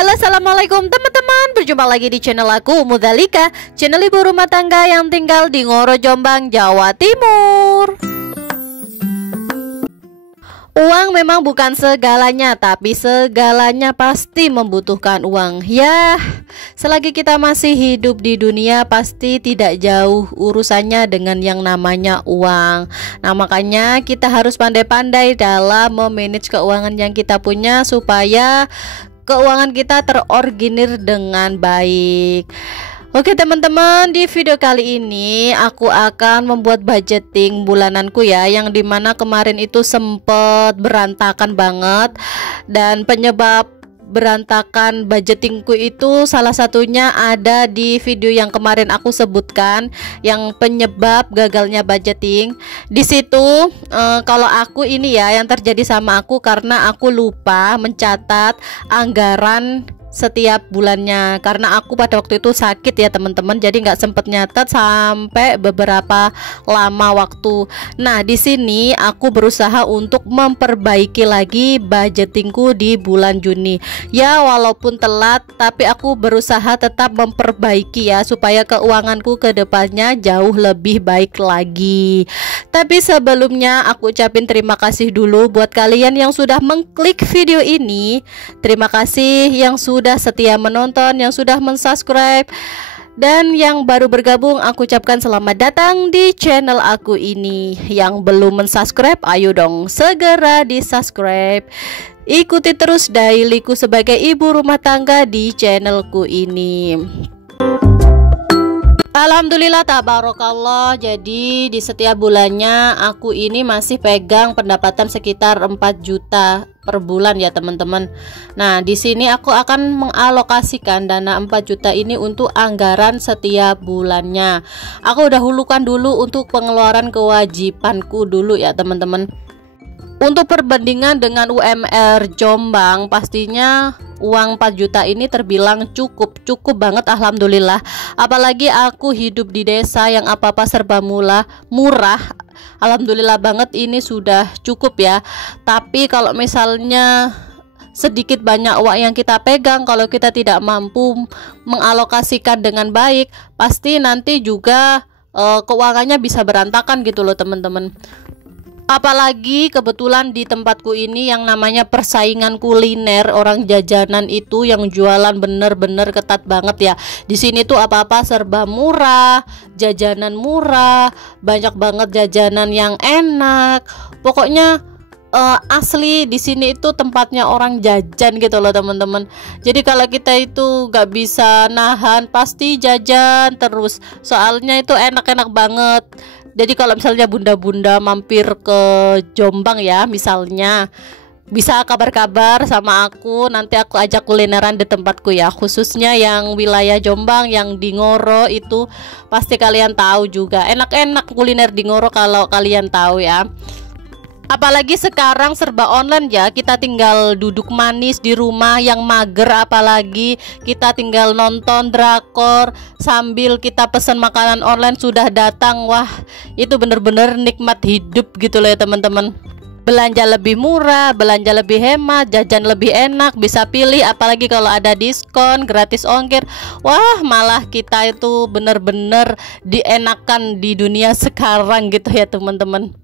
Halo, assalamualaikum teman-teman. Berjumpa lagi di channel aku, Mudalika, channel ibu rumah tangga yang tinggal di Ngoro, Jombang, Jawa Timur. Uang memang bukan segalanya, tapi segalanya pasti membutuhkan uang. Ya, selagi kita masih hidup di dunia, pasti tidak jauh urusannya dengan yang namanya uang. Nah, makanya kita harus pandai-pandai dalam memanage keuangan yang kita punya, supaya keuangan kita terorganisir dengan baik. Oke teman-teman, di video kali ini aku akan membuat budgeting bulananku ya, yang dimana kemarin itu sempet berantakan banget. Dan penyebab berantakan budgetingku itu salah satunya ada di video yang kemarin aku sebutkan, yang penyebab gagalnya budgeting. Di situ kalau aku ini ya, yang terjadi sama aku karena aku lupa mencatat anggaran setiap bulannya, karena aku pada waktu itu sakit ya teman-teman, jadi nggak sempet nyatet sampai beberapa lama waktu. Nah, di sini aku berusaha untuk memperbaiki lagi budgetingku di bulan Juni. Ya, walaupun telat, tapi aku berusaha tetap memperbaiki ya, supaya keuanganku ke depannya jauh lebih baik lagi. Tapi sebelumnya aku ucapin terima kasih dulu buat kalian yang sudah mengklik video ini. Terima kasih yang sudah setia menonton, yang sudah mensubscribe, dan yang baru bergabung aku ucapkan selamat datang di channel aku ini. Yang belum mensubscribe, ayo dong segera di subscribe. Ikuti terus dailyku sebagai ibu rumah tangga di channelku ini. Alhamdulillah, tabarakallah. Jadi di setiap bulannya aku ini masih pegang pendapatan sekitar 4 juta per bulan ya teman-teman. Nah, di sini aku akan mengalokasikan dana 4 juta ini untuk anggaran setiap bulannya. Aku dahulukan dulu untuk pengeluaran kewajibanku dulu ya teman-teman. Untuk perbandingan dengan UMR Jombang, pastinya uang 4 juta ini terbilang cukup banget, alhamdulillah. Apalagi aku hidup di desa yang apa-apa serba murah. Alhamdulillah banget, ini sudah cukup ya. Tapi kalau misalnya sedikit banyak uang yang kita pegang, kalau kita tidak mampu mengalokasikan dengan baik, pasti nanti juga keuangannya bisa berantakan gitu loh teman-teman. Apalagi kebetulan di tempatku ini yang namanya persaingan kuliner, orang jajanan itu yang jualan bener-bener ketat banget ya. Di sini tuh apa-apa serba murah, jajanan murah, banyak banget jajanan yang enak. Pokoknya asli di sini itu tempatnya orang jajan gitu loh teman-teman. Jadi kalau kita itu nggak bisa nahan, pasti jajan terus. Soalnya itu enak-enak banget. Jadi kalau misalnya bunda-bunda mampir ke Jombang ya, misalnya bisa kabar-kabar sama aku, nanti aku ajak kulineran di tempatku ya, khususnya yang wilayah Jombang yang di Ngoro itu pasti kalian tahu juga. Enak-enak kuliner di Ngoro kalau kalian tahu ya. Apalagi sekarang serba online ya, kita tinggal duduk manis di rumah yang mager, apalagi kita tinggal nonton drakor sambil kita pesan makanan online sudah datang. Wah, itu bener-bener nikmat hidup gitu loh ya teman-teman. Belanja lebih murah, belanja lebih hemat, jajan lebih enak, bisa pilih, apalagi kalau ada diskon, gratis ongkir. Wah, malah kita itu bener-bener dienakan di dunia sekarang gitu ya teman-teman.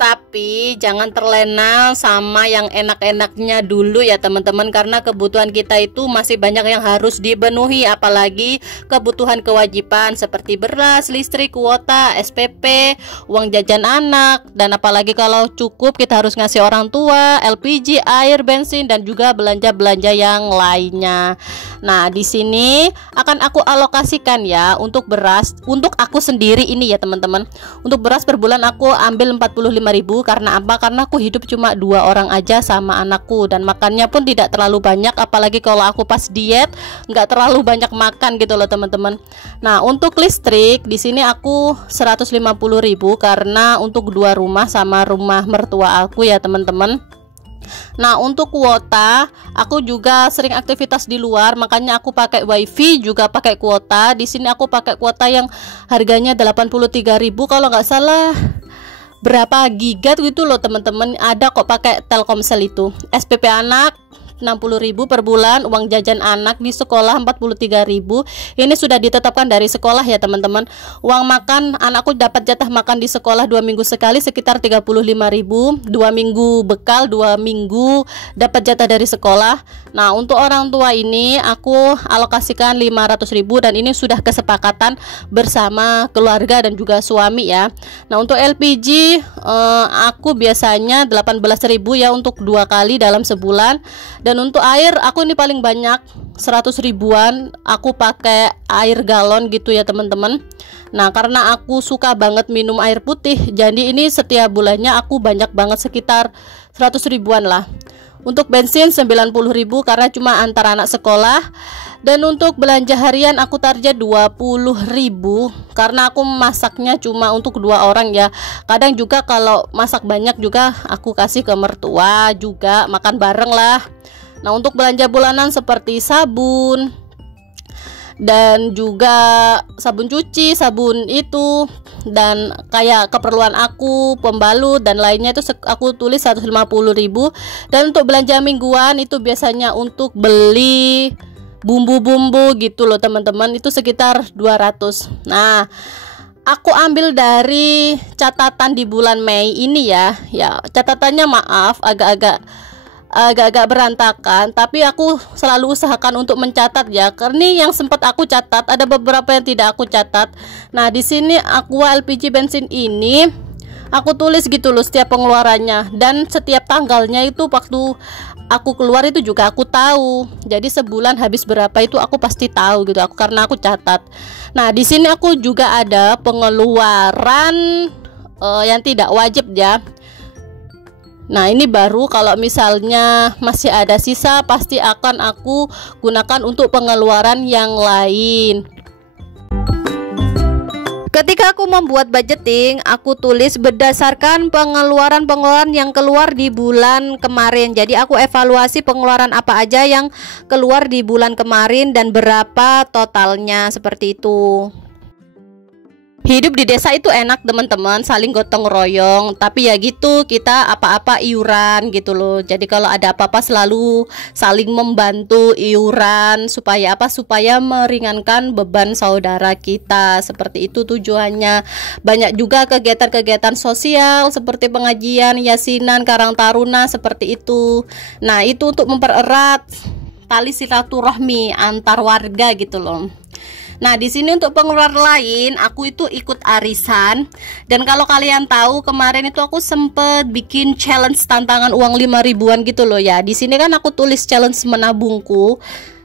Tapi jangan terlena sama yang enak-enaknya dulu ya teman-teman, karena kebutuhan kita itu masih banyak yang harus dipenuhi, apalagi kebutuhan kewajiban seperti beras, listrik, kuota, SPP, uang jajan anak, dan apalagi kalau cukup kita harus ngasih orang tua, LPG, air, bensin, dan juga belanja-belanja yang lainnya. Nah, di sini akan aku alokasikan ya untuk beras, untuk aku sendiri ini ya teman-teman. Untuk beras per bulan aku ambil 45.000. Karena apa? Karena aku hidup cuma 2 orang aja sama anakku, dan makannya pun tidak terlalu banyak, apalagi kalau aku pas diet nggak terlalu banyak makan gitu loh teman-teman. Nah, untuk listrik di sini aku 150.000 karena untuk 2 rumah sama rumah mertua aku ya teman-teman. Nah, untuk kuota aku juga sering aktivitas di luar, makanya aku pakai wifi juga pakai kuota. Di sini aku pakai kuota yang harganya 83.000 kalau nggak salah. Berapa giga gitu loh teman-teman, ada kok pakai Telkomsel itu. SPP anak 60.000 per bulan. Uang jajan anak di sekolah 43.000. Ini sudah ditetapkan dari sekolah ya teman-teman. Uang makan anakku dapat jatah makan di sekolah 2 minggu sekali sekitar 35.000. 2 minggu bekal, 2 minggu dapat jatah dari sekolah. Nah, untuk orang tua ini aku alokasikan 500.000 dan ini sudah kesepakatan bersama keluarga dan juga suami ya. Nah, untuk LPG aku biasanya 18.000 ya untuk 2 kali dalam sebulan. Dan untuk air aku ini paling banyak 100 ribuan. Aku pakai air galon gitu ya teman-teman. Nah, karena aku suka banget minum air putih, jadi ini setiap bulannya aku banyak banget sekitar 100 ribuan lah. Untuk bensin 90.000 karena cuma antar anak sekolah. Dan untuk belanja harian aku target 20.000 karena aku masaknya cuma untuk 2 orang ya. Kadang juga kalau masak banyak juga aku kasih ke mertua juga, makan bareng lah. Nah, untuk belanja bulanan seperti sabun dan juga sabun cuci, sabun itu, dan kayak keperluan aku, pembalut dan lainnya itu aku tulis 150.000. Dan untuk belanja mingguan itu biasanya untuk beli bumbu-bumbu gitu loh teman-teman, itu sekitar 200. Nah, aku ambil dari catatan di bulan Mei ini ya. Ya, catatannya maaf agak berantakan, tapi aku selalu usahakan untuk mencatat ya. Karena yang sempat aku catat ada beberapa yang tidak aku catat. Nah, di sini Aqua LPG bensin ini aku tulis gitu loh setiap pengeluarannya, dan setiap tanggalnya itu waktu aku keluar itu juga aku tahu. Jadi sebulan habis berapa itu aku pasti tahu gitu aku, karena aku catat. Nah, di sini aku juga ada pengeluaran yang tidak wajib ya. Nah, ini baru kalau misalnya masih ada sisa pasti akan aku gunakan untuk pengeluaran yang lain. Ketika aku membuat budgeting, aku tulis berdasarkan pengeluaran-pengeluaran yang keluar di bulan kemarin. Jadi aku evaluasi pengeluaran apa aja yang keluar di bulan kemarin dan berapa totalnya, seperti itu. Hidup di desa itu enak teman-teman, saling gotong royong. Tapi ya gitu, kita apa-apa iuran gitu loh. Jadi kalau ada apa-apa selalu saling membantu iuran. Supaya apa? Supaya meringankan beban saudara kita. Seperti itu tujuannya. Banyak juga kegiatan-kegiatan sosial seperti pengajian, yasinan, karang taruna, seperti itu. Nah, itu untuk mempererat tali silaturahmi antar warga gitu loh. Nah, di sini untuk pengeluaran lain, aku itu ikut arisan. Dan kalau kalian tahu, kemarin itu aku sempet bikin challenge tantangan uang 5 ribuan gitu loh ya. Di sini kan aku tulis challenge menabungku.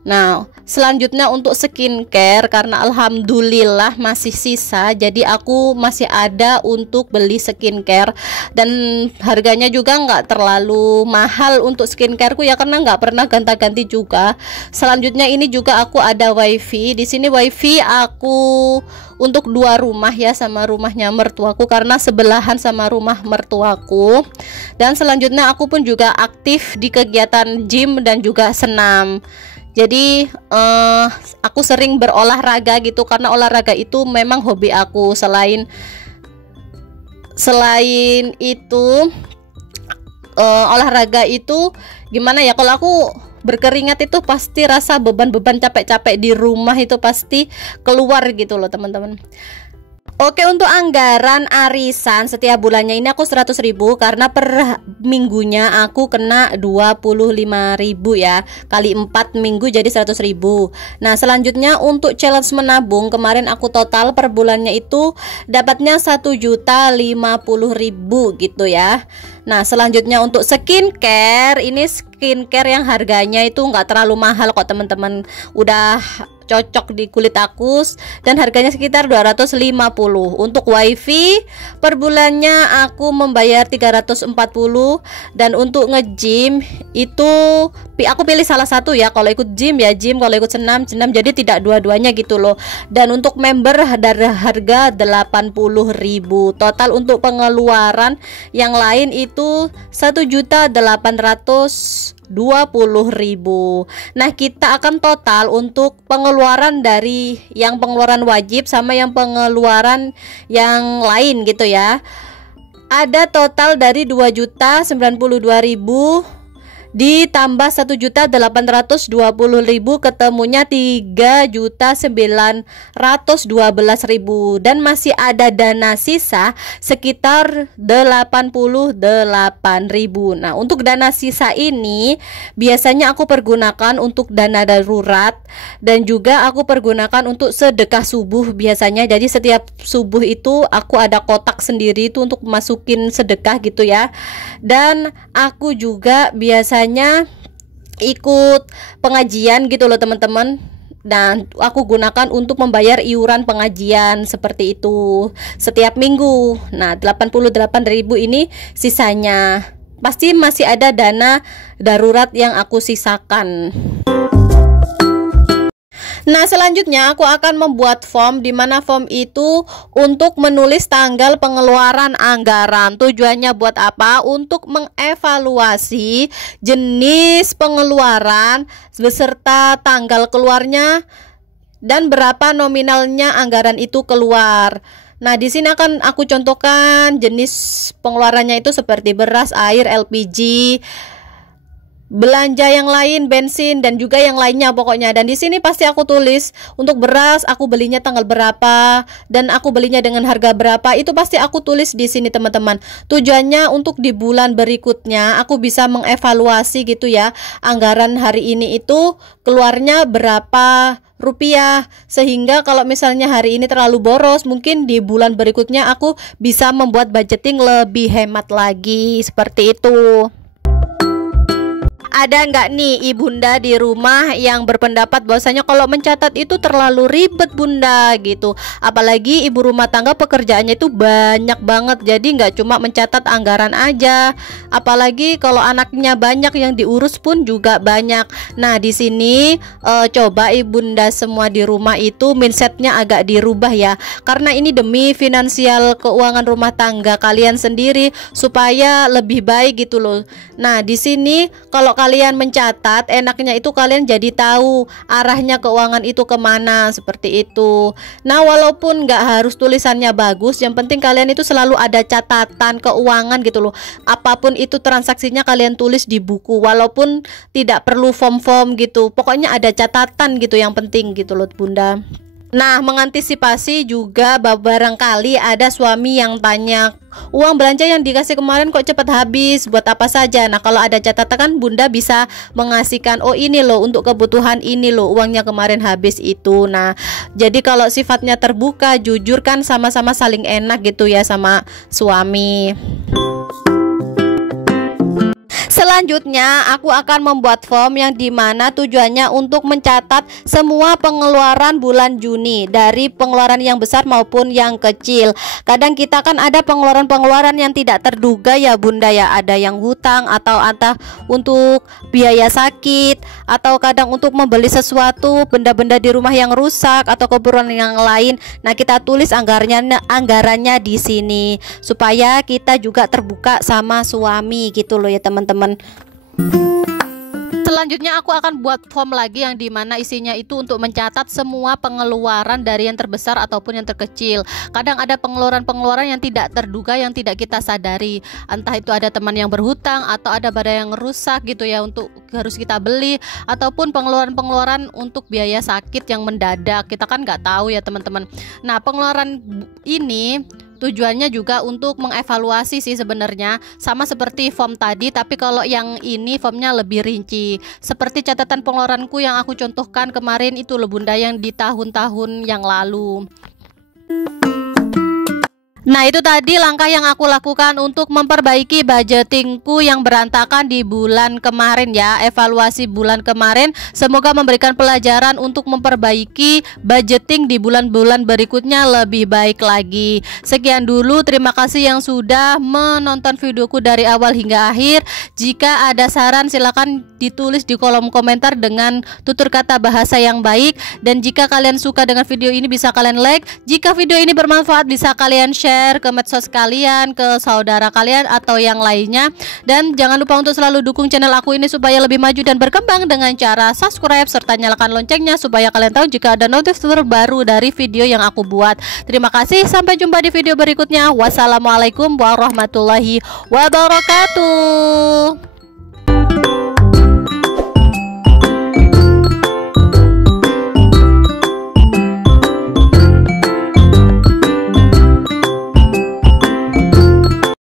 Nah, selanjutnya untuk skincare, karena alhamdulillah masih sisa, jadi aku masih ada untuk beli skincare. Dan harganya juga nggak terlalu mahal untuk skincareku ya, karena nggak pernah ganti-ganti juga. Selanjutnya ini juga aku ada wifi. Di sini wifi aku untuk 2 rumah ya, sama rumahnya mertuaku karena sebelahan sama rumah mertuaku. Dan selanjutnya aku pun juga aktif di kegiatan gym dan juga senam. Jadi aku sering berolahraga gitu, karena olahraga itu memang hobi aku. Selain itu olahraga itu gimana ya, kalau aku berkeringat itu pasti rasa beban-beban capek-capek di rumah itu pasti keluar gitu loh teman-teman. Oke, untuk anggaran arisan setiap bulannya ini aku 100.000 karena per minggunya aku kena 25.000 ya, kali 4 minggu jadi 100.000. Nah, selanjutnya untuk challenge menabung, kemarin aku total per bulannya itu dapatnya 1.050.000 gitu ya. Nah, selanjutnya untuk skincare, ini skincare yang harganya itu nggak terlalu mahal kok teman-teman, udah cocok di kulit aku, dan harganya sekitar 250. Untuk wifi per bulannya aku membayar 340. Dan untuk nge-gym itu aku pilih salah satu ya, kalau ikut gym ya gym, kalau ikut senam, jadi tidak dua-duanya gitu loh. Dan untuk member dari harga 80.000. Total untuk pengeluaran yang lain itu 1.820.000. Nah, kita akan total untuk pengeluaran dari yang pengeluaran wajib sama yang pengeluaran yang lain gitu ya. Ada total dari 2.092.000 ditambah 1.820.000 ketemunya 3.912.000 dan masih ada dana sisa sekitar 88.000. Nah, untuk dana sisa ini biasanya aku pergunakan untuk dana darurat dan juga aku pergunakan untuk sedekah subuh biasanya. Jadi setiap subuh itu aku ada kotak sendiri itu untuk masukin sedekah gitu ya. Dan aku juga biasanya ikut pengajian gitu loh teman-teman, dan aku gunakan untuk membayar iuran pengajian seperti itu setiap minggu. Nah, 88.000 ini sisanya. Pasti masih ada dana darurat yang aku sisakan. Nah, selanjutnya aku akan membuat form, di mana form itu untuk menulis tanggal pengeluaran anggaran. Tujuannya buat apa? Untuk mengevaluasi jenis pengeluaran beserta tanggal keluarnya dan berapa nominalnya anggaran itu keluar. Nah, di sini akan aku contohkan jenis pengeluarannya itu seperti beras, air, LPG, belanja yang lain, bensin dan juga yang lainnya pokoknya. Dan di sini pasti aku tulis untuk beras aku belinya tanggal berapa dan aku belinya dengan harga berapa. Itu pasti aku tulis di sini teman-teman. Tujuannya untuk di bulan berikutnya aku bisa mengevaluasi gitu ya. Anggaran hari ini itu keluarnya berapa rupiah, sehingga kalau misalnya hari ini terlalu boros, mungkin di bulan berikutnya aku bisa membuat budgeting lebih hemat lagi, seperti itu. Ada nggak nih ibunda di rumah yang berpendapat bahwasanya kalau mencatat itu terlalu ribet bunda gitu? Apalagi ibu rumah tangga pekerjaannya itu banyak banget, jadi nggak cuma mencatat anggaran aja. Apalagi kalau anaknya banyak yang diurus pun juga banyak. Nah, di sini coba ibunda semua di rumah itu mindsetnya agak dirubah ya, karena ini demi finansial keuangan rumah tangga kalian sendiri supaya lebih baik gitu loh. Nah, di sini kalau kalian mencatat, enaknya itu kalian jadi tahu arahnya keuangan itu kemana, seperti itu. Nah, walaupun nggak harus tulisannya bagus, yang penting kalian itu selalu ada catatan keuangan gitu loh. Apapun itu transaksinya kalian tulis di buku, walaupun tidak perlu form-form gitu. Pokoknya ada catatan gitu, yang penting gitu loh bunda. Nah, mengantisipasi juga barangkali ada suami yang tanya, uang belanja yang dikasih kemarin kok cepat habis, buat apa saja? Nah, kalau ada catatan kan bunda bisa mengasihkan, oh ini loh untuk kebutuhan ini loh uangnya kemarin habis itu. Nah, jadi kalau sifatnya terbuka, jujur kan sama-sama saling enak gitu ya sama suami. Selanjutnya aku akan membuat form yang dimana tujuannya untuk mencatat semua pengeluaran bulan Juni, dari pengeluaran yang besar maupun yang kecil. Kadang kita kan ada pengeluaran-pengeluaran yang tidak terduga ya bunda ya, ada yang hutang atau entah untuk biaya sakit, atau kadang untuk membeli sesuatu, benda-benda di rumah yang rusak atau keperluan yang lain. Nah, kita tulis anggarannya di sini supaya kita juga terbuka sama suami gitu loh ya teman-teman. Selanjutnya aku akan buat form lagi yang dimana isinya itu untuk mencatat semua pengeluaran dari yang terbesar ataupun yang terkecil. Kadang ada pengeluaran-pengeluaran yang tidak terduga, yang tidak kita sadari. Entah itu ada teman yang berhutang, atau ada barang yang rusak gitu ya untuk harus kita beli, ataupun pengeluaran-pengeluaran untuk biaya sakit yang mendadak. Kita kan nggak tahu ya teman-teman. Nah, pengeluaran ini tujuannya juga untuk mengevaluasi sih sebenarnya, sama seperti form tadi, tapi kalau yang ini formnya lebih rinci. Seperti catatan pengeluaranku yang aku contohkan kemarin itu loh bunda, yang di tahun-tahun yang lalu. Nah, itu tadi langkah yang aku lakukan untuk memperbaiki budgetingku yang berantakan di bulan kemarin ya. Evaluasi bulan kemarin semoga memberikan pelajaran untuk memperbaiki budgeting di bulan-bulan berikutnya lebih baik lagi. Sekian dulu, terima kasih yang sudah menonton videoku dari awal hingga akhir. Jika ada saran silakan ditulis di kolom komentar dengan tutur kata bahasa yang baik. Dan jika kalian suka dengan video ini bisa kalian like. Jika video ini bermanfaat bisa kalian share ke medsos kalian, ke saudara kalian atau yang lainnya. Dan jangan lupa untuk selalu dukung channel aku ini supaya lebih maju dan berkembang dengan cara subscribe serta nyalakan loncengnya supaya kalian tahu jika ada notif terbaru dari video yang aku buat. Terima kasih, sampai jumpa di video berikutnya. Wassalamualaikum warahmatullahi wabarakatuh.